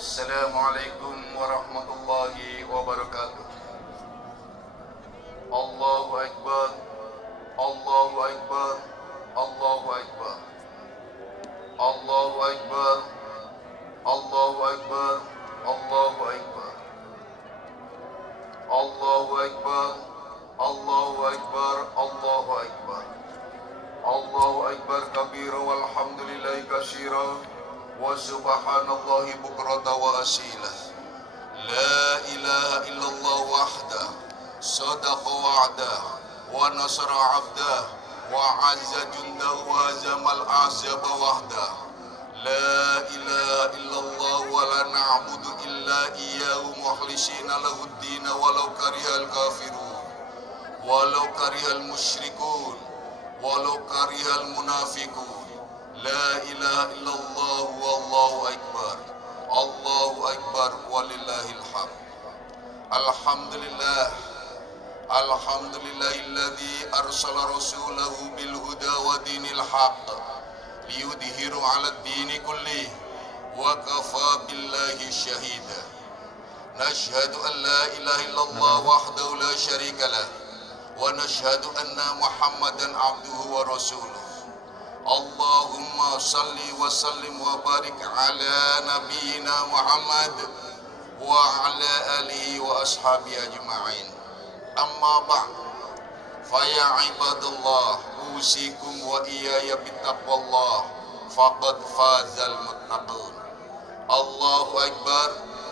Assalamualaikum warahmatullahi wabarakatuh. Allahu Akbar, Allahu Akbar, Allahu Akbar, Allahu Akbar, Allahu Akbar, Allahu Akbar, Allahu Akbar, Allahu Akbar, Allahu Akbar, Allahu Akbar kabira walhamdulillahi katsira wa subhanallahi bukrata wa asila. La ilaha illallah wahda sadaqa wa'da wa nasara abda wa azza jundahu wa hazamal ahzaba wahda. La ilaha illallah wa la na'budu illa iyyahu mukhlishina lahuddin walau karihal kafirun walau karihal musyrikun walau karihal munafiqun. La ilaha illallah wallahu akbar, Allahu akbar walillahil hamd. Alhamdulillah, alhamdulillahilladzi arsala rasulahu bil huda wa dinil haqq liyudhihiru 'ala ad-dini kulli wa kafa billahi shahida. Nashhadu an la ilaha illallah wahdahu la syarika lah wa nashhadu anna Muhammadan abduhu wa rasuluh. Allahumma salli wa sallim wa barik ala nabiyyina Muhammad wa ala alihi wa ashabi ajma'in. Amma ba'd, fa ya ibadallah usikum wa iyaya bittaqwallah faqad fazal muttaqun. Allahu akbar,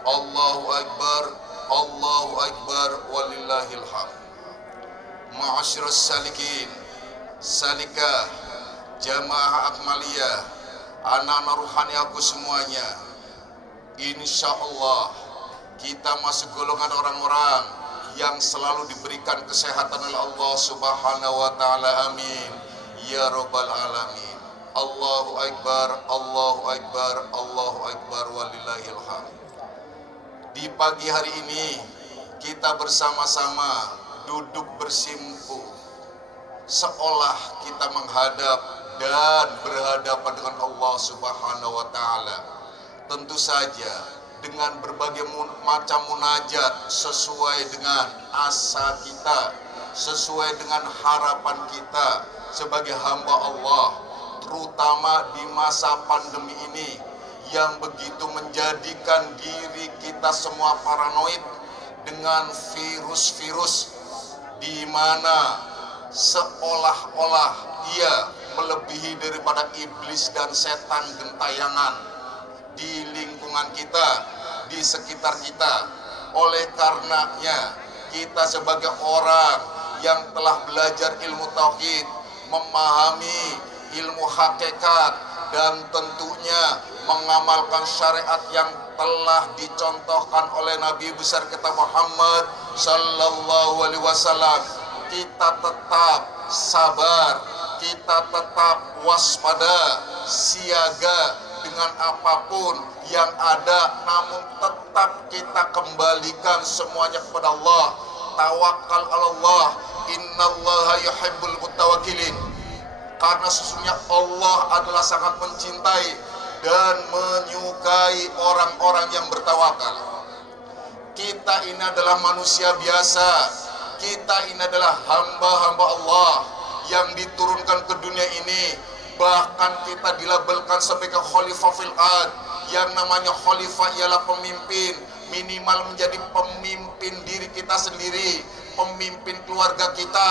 Allahu akbar, Allahu akbar walillahil hamd. Ma'asyiras salikin, salikah, jamaah akmaliyah, anak-anak ruhani aku semuanya, insya Allah kita masuk golongan orang-orang yang selalu diberikan kesehatan oleh Allah subhanahu wa ta'ala. Amin ya rabbal alamin. Allahu akbar, Allahu akbar, Allahu akbar walillahil hamd. Di pagi hari ini kita bersama-sama duduk bersimpuh seolah kita menghadap dan berhadapan dengan Allah subhanahu wa ta'ala. Tentu saja dengan berbagai macam munajat sesuai dengan asa kita, sesuai dengan harapan kita sebagai hamba Allah, terutama di masa pandemi ini yang begitu menjadikan diri kita semua paranoid dengan virus-virus di mana seolah-olah ia melebihi daripada iblis dan setan gentayangan di lingkungan kita, di sekitar kita. Oleh karenanya kita sebagai orang yang telah belajar ilmu tauhid, memahami ilmu hakikat, dan tentunya mengamalkan syariat yang telah dicontohkan oleh Nabi besar kita Muhammad sallallahu alaihi wasallam, kita tetap sabar, kita tetap waspada, siaga dengan apapun yang ada, namun tetap kita kembalikan semuanya kepada Allah. Tawakal Allah, innallaha yuhibbul mutawakkilin. Karena sesungguhnya Allah adalah sangat mencintai dan menyukai orang-orang yang bertawakal. Kita ini adalah manusia biasa, kita ini adalah hamba-hamba Allah yang diturunkan ke dunia ini. Bahkan kita dilabelkan sebagai khalifah fil ard. Yang namanya khalifah ialah pemimpin, minimal menjadi pemimpin diri kita sendiri, pemimpin keluarga kita,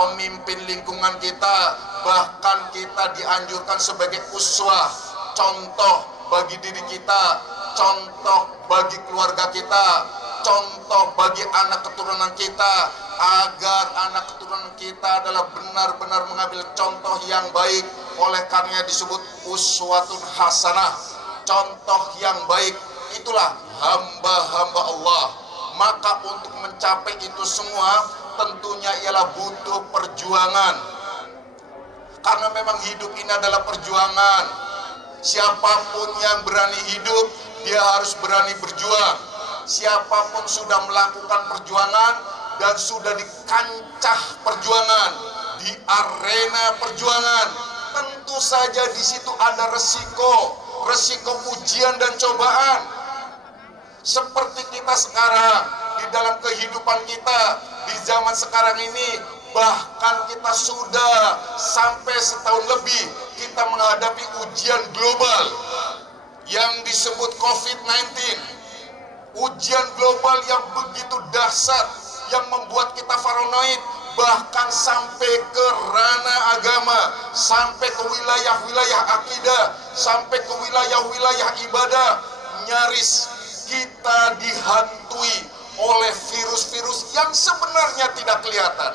pemimpin lingkungan kita. Bahkan kita dianjurkan sebagai uswah, contoh bagi diri kita, contoh bagi keluarga kita, contoh bagi anak keturunan kita, agar anak keturunan kita adalah benar-benar mengambil contoh yang baik. Oleh karenanya disebut uswatun hasanah, contoh yang baik. Itulah hamba-hamba Allah. Maka untuk mencapai itu semua tentunya ialah butuh perjuangan. Karena memang hidup ini adalah perjuangan. Siapapun yang berani hidup, dia harus berani berjuang. Siapapun sudah melakukan perjuangan dan sudah di kancah perjuangan, di arena perjuangan, tentu saja di situ ada resiko ujian dan cobaan. Seperti kita sekarang, di dalam kehidupan kita, di zaman sekarang ini, bahkan kita sudah sampai setahun lebih, kita menghadapi ujian global yang disebut COVID-19. Ujian global yang begitu dahsyat, yang membuat kita paranoid, bahkan sampai ke ranah agama, sampai ke wilayah-wilayah akidah, sampai ke wilayah-wilayah ibadah. Nyaris kita dihantui oleh virus-virus yang sebenarnya tidak kelihatan.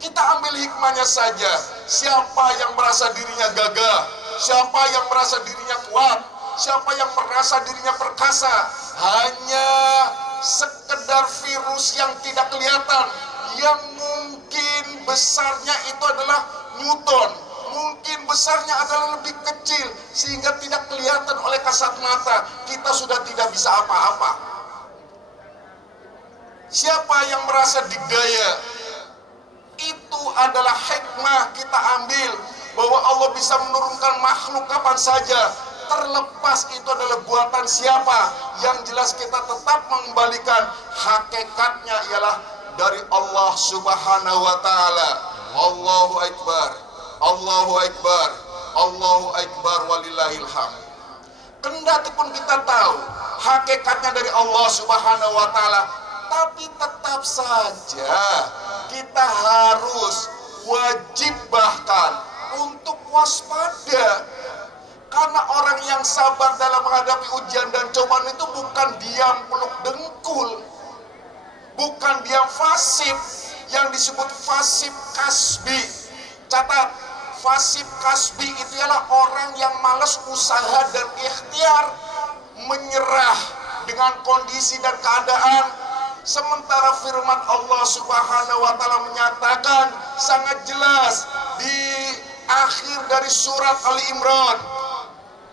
Kita ambil hikmahnya saja. Siapa yang merasa dirinya gagah, siapa yang merasa dirinya kuat, siapa yang merasa dirinya perkasa, hanya sekedar virus yang tidak kelihatan, yang mungkin besarnya itu adalah Newton, mungkin besarnya adalah lebih kecil, sehingga tidak kelihatan oleh kasat mata. Kita sudah tidak bisa apa-apa. Siapa yang merasa digdaya, itu adalah hikmah kita ambil, bahwa Allah bisa menurunkan makhluk kapan saja, terlepas itu adalah buatan siapa. Yang jelas kita tetap mengembalikan hakikatnya ialah dari Allah Subhanahu wa Ta'ala. Allahu Akbar, Allahu Akbar, Allahu Akbar, walillahil hamd. Kendati pun kita tahu hakikatnya dari Allah Subhanahu wa Ta'ala, tapi tetap saja kita harus wajib bahkan untuk waspada. Karena orang yang sabar dalam menghadapi ujian dan cobaan itu bukan diam peluk dengkul, bukan diam fasib, yang disebut fasib kasbi. Catat, fasib kasbi itu adalah orang yang malas usaha dan ikhtiar, menyerah dengan kondisi dan keadaan. Sementara firman Allah Subhanahu wa Ta'ala menyatakan sangat jelas di akhir dari surat Ali Imran.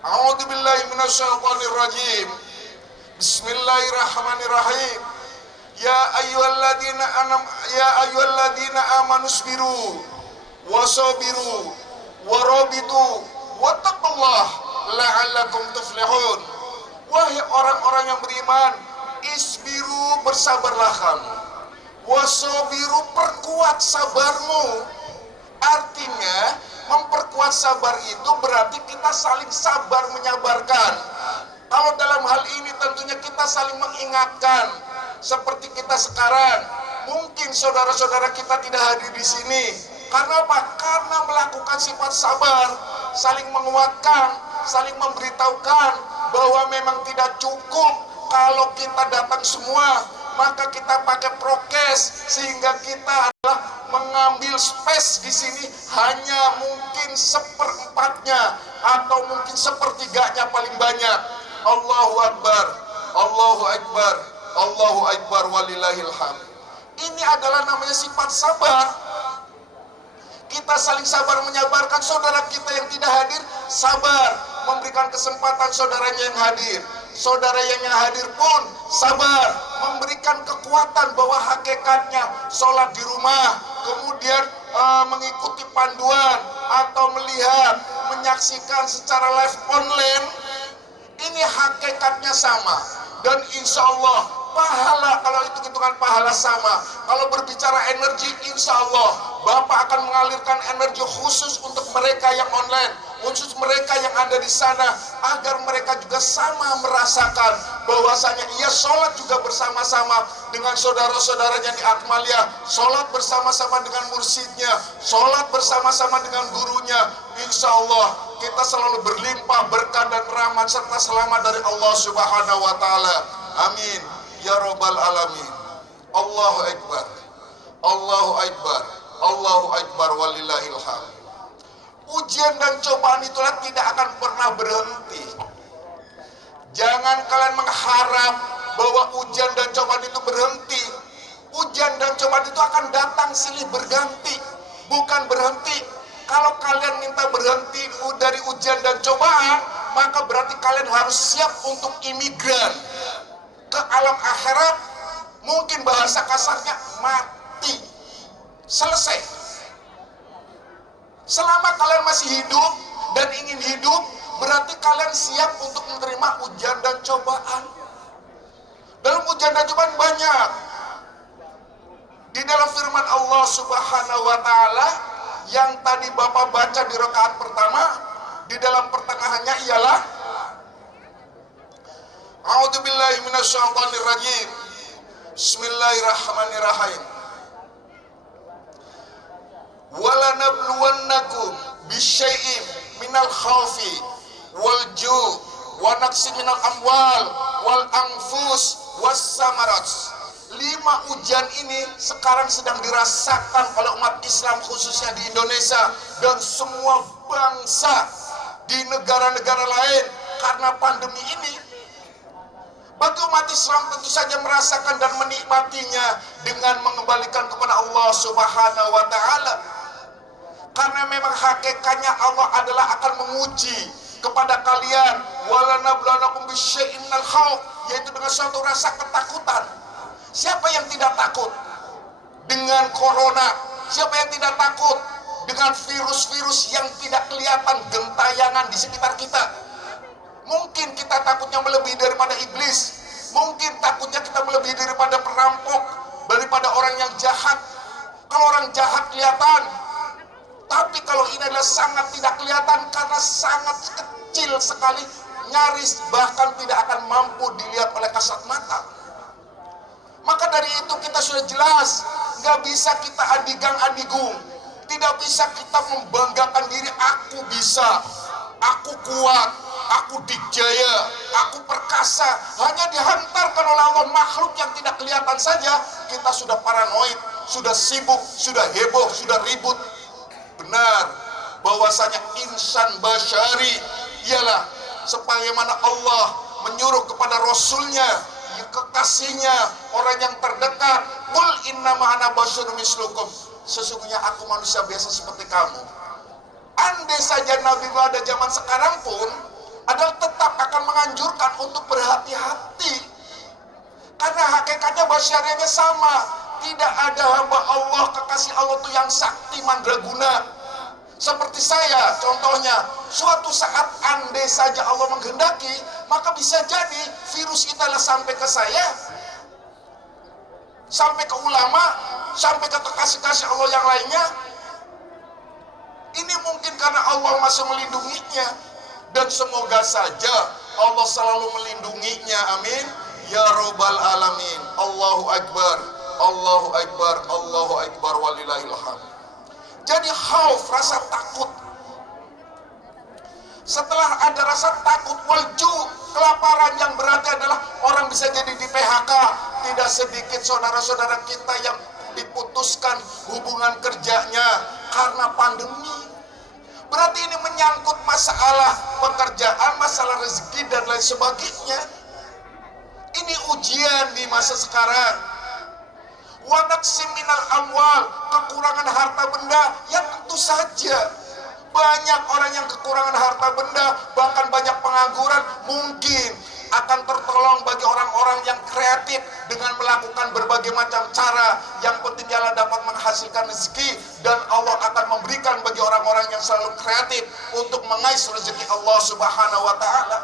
A'udzubillahi minasyaitonirrajim. Bismillahirrahmanirrahim. Ya ayyuhalladzina amanu sabiru wasabiru warabitu wattaqullaha la'allakum tuflihun. Wahai orang-orang yang beriman, isbiru, bersabarlah kamu, wasabiru, perkuat sabarmu. Artinya memperkuat sabar itu berarti kita saling sabar menyabarkan. Kalau dalam hal ini tentunya kita saling mengingatkan. Seperti kita sekarang, mungkin saudara-saudara kita tidak hadir di sini. Karena apa? Karena melakukan sifat sabar, saling menguatkan, saling memberitahukan bahwa memang tidak cukup kalau kita datang semua, maka kita pakai prokes, sehingga kita adalah mengambil space di sini hanya mungkin seperempatnya atau mungkin sepertiganya paling banyak. Allahu Akbar, Allahu Akbar, Allahu Akbar, walillahil hamd. Ini adalah namanya sifat sabar. Kita saling sabar menyabarkan saudara kita yang tidak hadir, sabar memberikan kesempatan saudaranya yang hadir. Saudara yang hadir pun sabar memberikan kekuatan bahwa hakikatnya sholat di rumah, kemudian mengikuti panduan atau melihat, menyaksikan secara live online, ini hakikatnya sama. Dan insya Allah pahala, kalau hitung-hitungan pahala sama. Kalau berbicara energi, insya Allah Bapak akan mengalirkan energi khusus untuk mereka yang online, khusus mereka yang ada di sana, agar mereka juga sama merasakan bahwasanya ia sholat juga bersama-sama dengan saudara-saudaranya di Akmaliyah, sholat bersama-sama dengan mursyidnya, sholat bersama-sama dengan gurunya. Insya Allah kita selalu berlimpah berkah dan rahmat serta selamat dari Allah Subhanahu wa Ta'ala. Amin ya Rabbal Alamin. Allahu Akbar, Allahu Akbar, Allahu Akbar, walillahil hamd. Ujian dan cobaan itulah tidak akan pernah berhenti. Jangan kalian mengharap bahwa ujian dan cobaan itu berhenti. Ujian dan cobaan itu akan datang silih berganti, bukan berhenti. Kalau kalian minta berhenti dari ujian dan cobaan, maka berarti kalian harus siap untuk imigran ke alam akhirat. Mungkin bahasa kasarnya mati, selesai. Selama kalian masih hidup dan ingin hidup, berarti kalian siap untuk menerima ujian dan cobaan. janda juban banyak. Di dalam firman Allah Subhanahu wa taala yang tadi Bapak baca di rakaat pertama, di dalam pertengahannya ialah A'udzubillahi minasyaitonirrajim. Bismillahirrahmanirrahim. Wala nabluwannakum bisyai'in minal khaufi wal ju' wa naqsi minal amwal wal anfus was samarat. 5 ujian ini sekarang sedang dirasakan oleh umat Islam khususnya di Indonesia dan semua bangsa di negara-negara lain karena pandemi ini. Bagi umat Islam tentu saja merasakan dan menikmatinya dengan mengembalikan kepada Allah Subhanahu wa taala. Karena memang hakikatnya Allah adalah akan menguji kepada kalian wala nabluwannakum bisyai'in minal khauf, yaitu dengan suatu rasa ketakutan. Siapa yang tidak takut dengan corona? Siapa yang tidak takut dengan virus-virus yang tidak kelihatan gentayangan di sekitar kita? Mungkin kita takutnya melebihi daripada iblis. Mungkin takutnya kita melebihi daripada perampok, daripada orang yang jahat. Kalau orang jahat kelihatan, tapi kalau ini adalah sangat tidak kelihatan karena sangat kecil sekali, nyaris bahkan tidak akan mampu dilihat oleh kasat mata. Maka dari itu kita sudah jelas, nggak bisa kita adigang-adigung, tidak bisa kita membanggakan diri, aku bisa, aku kuat, aku dijaya, aku perkasa. Hanya dihantarkan oleh Allah makhluk yang tidak kelihatan saja, kita sudah paranoid, sudah sibuk, sudah heboh, sudah ribut. Benar, bahwasanya insan basyari ialah sebagaimana Allah menyuruh kepada Rasulnya, kekasihnya, orang yang terdekat, qul innama ana basyarun mislukum, sesungguhnya aku manusia biasa seperti kamu. Andai saja Nabi pada zaman sekarang pun adalah tetap akan menganjurkan untuk berhati-hati, karena hakikatnya basyariahnya sama. Tidak ada hamba Allah, kekasih Allah itu yang sakti mandraguna seperti saya. Contohnya, suatu saat andai saja Allah menghendaki, maka bisa jadi virus kita lah sampai ke saya, sampai ke ulama, sampai ke kekasih-kasih Allah yang lainnya. Ini mungkin karena Allah masih melindunginya, dan semoga saja Allah selalu melindunginya. Amin ya robbal alamin. Allahu akbar, Allahu akbar, Allahu akbar, walillahil hamd. Jadi khauf, rasa takut. Setelah ada rasa takut, walju, kelaparan yang berarti adalah orang bisa jadi di PHK. Tidak sedikit saudara-saudara kita yang diputuskan hubungan kerjanya karena pandemi. Berarti ini menyangkut masalah pekerjaan, masalah rezeki dan lain sebagainya. Ini ujian di masa sekarang. Wa naqsim minal amwal, kekurangan harta benda, ya tentu saja banyak orang yang kekurangan harta benda, bahkan banyak pengangguran, mungkin akan tertolong bagi orang-orang yang kreatif dengan melakukan berbagai macam cara. Yang penting ialah dapat menghasilkan rezeki, dan Allah akan memberikan bagi orang-orang yang selalu kreatif untuk mengais rezeki Allah Subhanahu wa taala.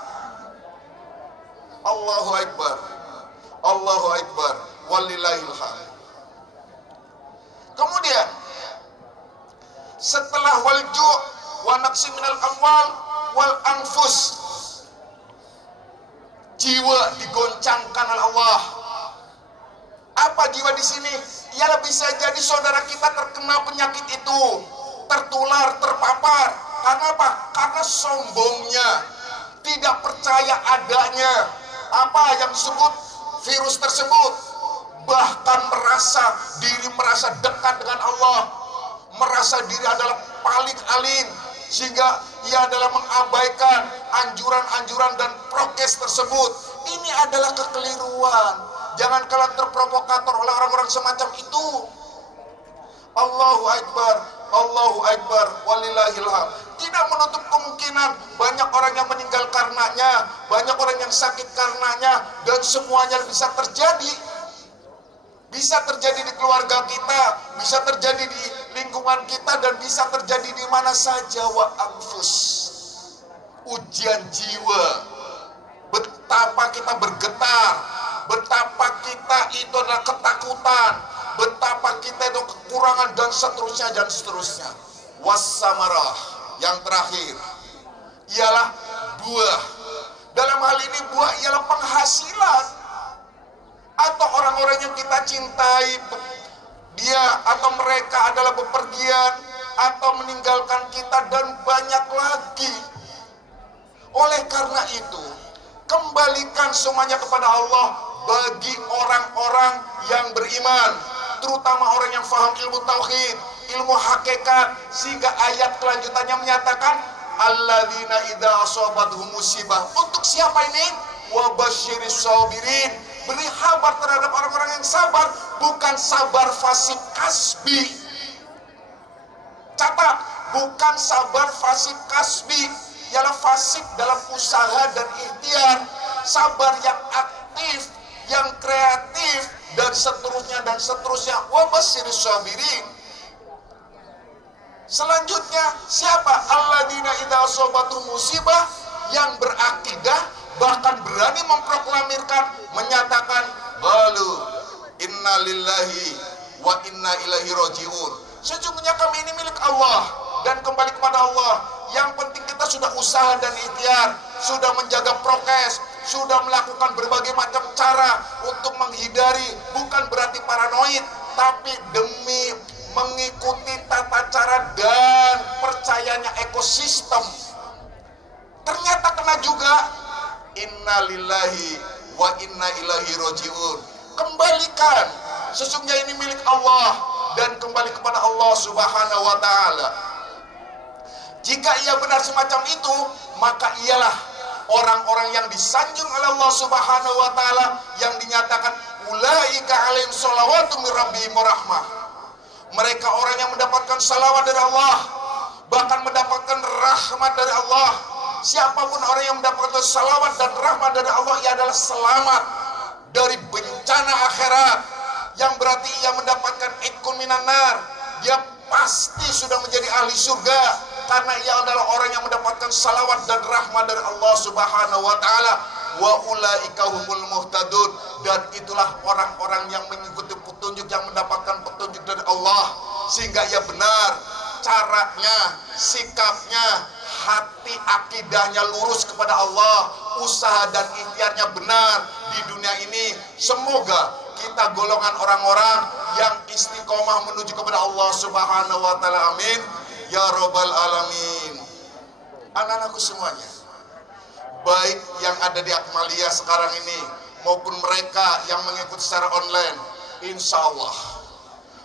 Allahu akbar, Allahu akbar, walillahil hamd. Kemudian setelah walju wa naqsi minal amwal wal anfus, jiwa digoncangkan oleh Allah. Apa jiwa di sini? Ya bisa jadi saudara kita terkena penyakit itu, tertular, terpapar. Karena apa? Karena sombongnya, tidak percaya adanya apa yang disebut virus tersebut. Bahkan merasa dekat dengan Allah, merasa diri adalah paling alim, sehingga ia adalah mengabaikan anjuran-anjuran dan prokes tersebut. Ini adalah kekeliruan. Jangan kalian terprovokator oleh orang-orang semacam itu. Allahu akbar, Allahu akbar, walillahil hamd. Tidak menutup kemungkinan banyak orang yang meninggal karenanya, banyak orang yang sakit karenanya, dan semuanya bisa terjadi. Bisa terjadi di keluarga kita, bisa terjadi di lingkungan kita, dan bisa terjadi di mana saja. Wa anfus, ujian jiwa. Betapa kita bergetar, betapa kita itu adalah ketakutan, betapa kita itu kekurangan dan seterusnya. Wassamarah, yang terakhir ialah buah. Dalam hal ini buah ialah penghasilan, atau orang-orang yang kita cintai, dia atau mereka adalah bepergian atau meninggalkan kita, dan banyak lagi. Oleh karena itu, kembalikan semuanya kepada Allah bagi orang-orang yang beriman, terutama orang yang faham ilmu tauhid, ilmu hakikat, sehingga ayat kelanjutannya menyatakan alladzina idza asabathum musibah. Untuk siapa ini? Wa basyiris sabirin. Beri kabar terhadap orang-orang yang sabar, bukan sabar fasik kasbi. Catat, bukan sabar fasik kasbi, ialah fasik dalam usaha dan ikhtiar. Sabar yang aktif, yang kreatif, dan seterusnya. Wa basyiris sabirin. Selanjutnya siapa? Alladzina idza asabathum musibah, yang berakidah, bahkan berani memproklamirkan, menyatakan qalu inna lillahi wa inna ilaihi rajiun. Sesungguhnya kami ini milik Allah dan kembali kepada Allah. Yang penting kita sudah usaha dan ikhtiar, sudah menjaga prokes, sudah melakukan berbagai macam cara untuk menghindari, bukan berarti paranoid, tapi demi mengikuti tata cara dan percayanya ekosistem. Ternyata kena juga. Inna lillahi wa inna ilaihi rajiun. Kembalikan, sesungguhnya ini milik Allah dan kembali kepada Allah Subhanahu wa ta'ala. Jika ia benar semacam itu, maka ialah orang-orang yang disanjung oleh Allah Subhanahu wa ta'ala, yang dinyatakan ulaika alaihim sholawatu min rabbihim warahmah. Mereka orang yang mendapatkan salawat dari Allah, bahkan mendapatkan rahmat dari Allah. Siapapun orang yang mendapatkan salawat dan rahmat dari Allah, ia adalah selamat dari bencana akhirat, yang berarti ia mendapatkan ikun minan nar. Dia pasti sudah menjadi ahli surga, karena ia adalah orang yang mendapatkan salawat dan rahmat dari Allah Subhanahu wa ta'ala. Wa ulaika humul muhtadun. Dan itulah orang-orang yang mengikuti petunjuk, yang mendapatkan petunjuk dari Allah, sehingga ia benar caranya, sikapnya, hati akidahnya lurus kepada Allah, usaha dan ikhtiarnya benar di dunia ini. Semoga kita golongan orang-orang yang istiqomah menuju kepada Allah Subhanahu wa ta'ala. Amin ya robbal alamin. Anak-anakku semuanya, baik yang ada di Akmalia sekarang ini maupun mereka yang mengikuti secara online, insya Allah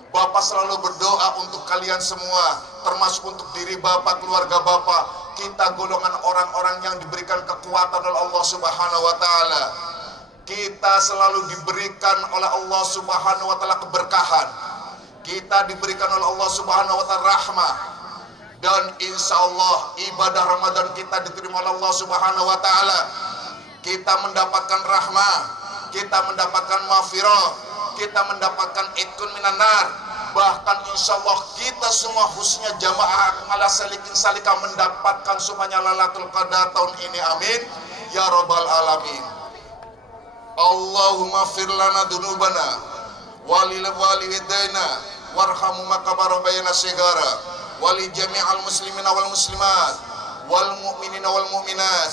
Bapak selalu berdoa untuk kalian semua, termasuk untuk diri Bapak, keluarga Bapak. Kita golongan orang-orang yang diberikan kekuatan oleh Allah Subhanahu wa ta'ala. Kita selalu diberikan oleh Allah Subhanahu wa ta'ala keberkahan. Kita diberikan oleh Allah Subhanahu wa ta'ala rahmah. Dan insya Allah ibadah Ramadan kita diterima oleh Allah Subhanahu wa ta'ala. Kita mendapatkan rahmah, kita mendapatkan maghfirah, kita mendapatkan ikun minan nar. Bahkan insya Allah kita semua khususnya jamaah Akmalah Salikin Salika mendapatkan semuanya Lailatul Qadar tahun ini. Amin ya robbal alamin. Allahumma fir lana dunubana walil walidaina warhamu makabara bayna sigara wali jami'al muslimina wal muslimat wal mu'minina wal mu'minat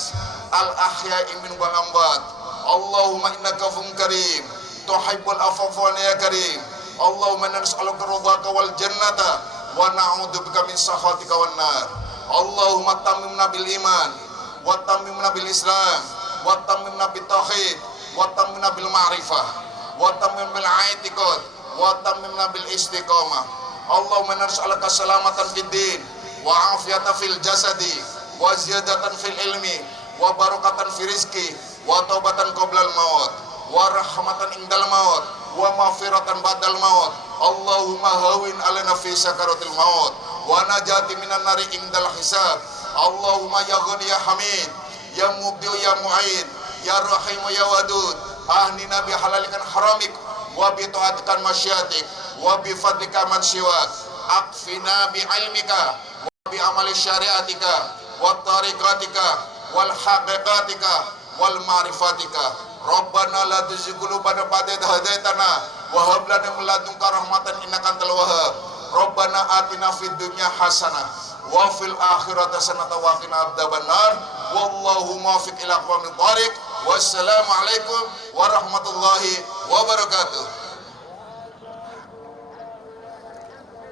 al ahya'i min wal amwat. Allahumma innaka afuwwun karim tuhibbul afwa ya karim. Allahumma inna nas'aluka ridhaka wal jannata wa na'udzubika min sakhatika wan nar. Allahumma tammimna bil iman wa tammimna bil islam wa tammimna bit tauhid wa tammimna bil ma'rifah wa tammimna bil i'tiqad wa tammimna bil istiqamah. Allahumma inna nas'aluka salamatan fid din wa afiyatan fil jasadi wa ziyadatan fil ilmi wa barakatan fi rizqi wa taubatan qoblal maut wa rahmatan indal maut wa maghfiratan ba'dal maut. Allahumma hawin alaina fi sakaratil maut wa najati minan nari indal hisab. Allahumma ya ghani ya hamid ya mubdi ya mu'id ya rahim ya wadud ahnina bi halalikan haramik wa bi ta'atikan masyiatik wa bi fadlika man siwak akfina bi ilmika wa bi amali syariatika wa tariqatika wal haqiqatika wal ma'rifatika. Rabbana la tuzigh qulubana ba'da idh hadaitana wa hab lana min ladunka rahmatan innaka antal wahhab. Rabbana atina fid dunya hasanah wa fil akhirati hasanah wa qina adzabannar. Wallahu muwaffiq ila aqwamit thoriq. Wassalamu alaikum warahmatullahi wabarakatuh.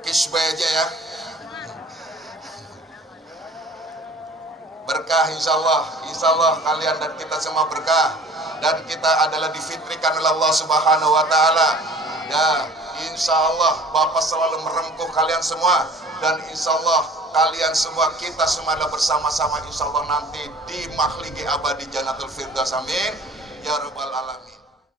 Kisbah aja ya. Berkah insyaallah kalian dan kita semua berkah, dan kita adalah difitrikan oleh Allah Subhanahu wa taala. Ya, insyaallah Bapak selalu merengkuh kalian semua, dan insyaallah kalian semua, kita semua adalah bersama-sama insyaallah nanti di makhligi abadi Jannatul Firdaus. Amin ya rabbal alamin.